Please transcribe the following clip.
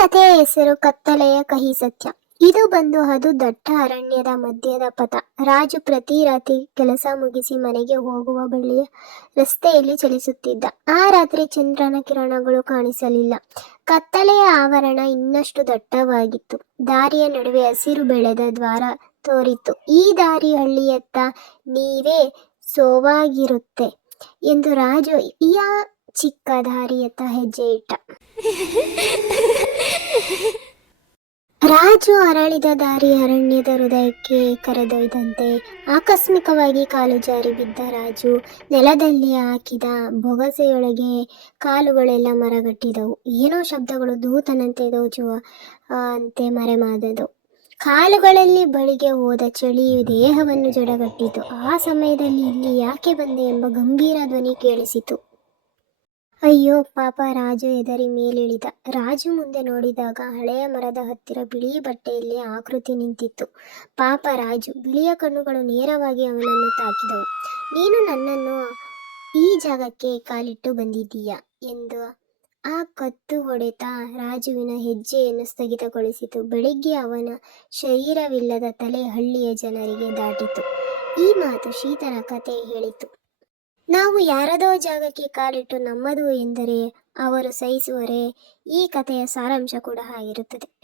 ಕಥೆಯ ಹೆಸರು ಕತ್ತಲೆಯ ಕಹಿ ಸತ್ಯ. ಇದು ಬಂದು ಅದು ದಟ್ಟ ಅರಣ್ಯದ ಮಧ್ಯದ ಪಥ. ರಾಜು ಪ್ರತಿ ರಾತ್ರಿ ಕೆಲಸ ಮುಗಿಸಿ ಮನೆಗೆ ಹೋಗುವ ಬಳಿಯ ರಸ್ತೆಯಲ್ಲಿ ಚಲಿಸುತ್ತಿದ್ದ. ಆ ರಾತ್ರಿ ಚಂದ್ರನ ಕಿರಣಗಳು ಕಾಣಿಸಲಿಲ್ಲ. ಕತ್ತಲೆಯ ಆವರಣ ಇನ್ನಷ್ಟು ದಟ್ಟವಾಗಿತ್ತು. ದಾರಿಯ ನಡುವೆ ಹಸಿರು ಬೆಳೆದ ದ್ವಾರ ತೋರಿತ್ತು. ಈ ದಾರಿ ಹಳ್ಳಿಯತ್ತ ನೀವೇ ಸೋವಾಗಿರುತ್ತೆ ಎಂದು ರಾಜು ಆ ಚಿಕ್ಕ ದಾರಿಯತ್ತ ಹೆಜ್ಜೆ ಇಟ್ಟ. ರಾಜು ಅರಳಿದ ದಾರಿ ಅರಣ್ಯದ ಹೃದಯಕ್ಕೆ ಕರೆದೊಯ್ದಂತೆ. ಆಕಸ್ಮಿಕವಾಗಿ ಕಾಲು ಜಾರಿ ಬಿದ್ದ ರಾಜು ನೆಲದಲ್ಲಿ ಹಾಕಿದ ಬೊಗಸೆಯೊಳಗೆ ಕಾಲುಗಳೆಲ್ಲ ಮರಗಟ್ಟಿದವು. ಏನೋ ಶಬ್ದಗಳು ದೂತನಂತೆ ದೋಚುವ ಅಂತೆ ಮರೆಮಾದವು. ಕಾಲುಗಳಲ್ಲಿ ಬಳಿಗೆ ಹೋದ ಚಳಿಯು ದೇಹವನ್ನು ಜಡಗಟ್ಟಿತು. ಆ ಸಮಯದಲ್ಲಿ ಇಲ್ಲಿ ಯಾಕೆ ಬಂದೆ ಎಂಬ ಗಂಭೀರ ಧ್ವನಿ ಕೇಳಿಸಿತು. ಅಯ್ಯೋ ಪಾಪ! ರಾಜು ಹೆದರಿ ಮೇಲಿಳಿದ. ರಾಜು ಮುಂದೆ ನೋಡಿದಾಗ ಹಳೆಯ ಮರದ ಹತ್ತಿರ ಬಿಳಿ ಬಟ್ಟೆಯಲ್ಲಿ ಆಕೃತಿ ನಿಂತಿತ್ತು. ಪಾಪ ರಾಜು! ಬಿಳಿಯ ಕಣ್ಣುಗಳು ನೇರವಾಗಿ ಅವನನ್ನು ತಾಕಿದವು. ನೀನು ನನ್ನನ್ನು ಈ ಜಾಗಕ್ಕೆ ಕಾಲಿಟ್ಟು ಬಂದಿದ್ದೀಯಾ ಎಂದು ಆ ಕತ್ತು ಹೊಡೆತ ರಾಜುವಿನ ಹೆಜ್ಜೆಯನ್ನು ಸ್ಥಗಿತಗೊಳಿಸಿತು. ಬೆಳಿಗ್ಗೆ ಅವನ ಶರೀರವಿಲ್ಲದ ತಲೆ ಹಳ್ಳಿಯ ಜನರಿಗೆ ದಾಟಿತು. ಈ ಮಾತು ಶೀತನ ಕತೆ ಹೇಳಿತು. ನಾವು ಯಾರದೋ ಜಾಗಕ್ಕೆ ಕಾಲಿಟ್ಟು ನಮ್ಮದು ಎಂದರೆ ಅವರು ಸಹಿಸುವರೇ? ಈ ಕಥೆಯ ಸಾರಾಂಶ ಕೂಡ ಆಗಿರುತ್ತದೆ.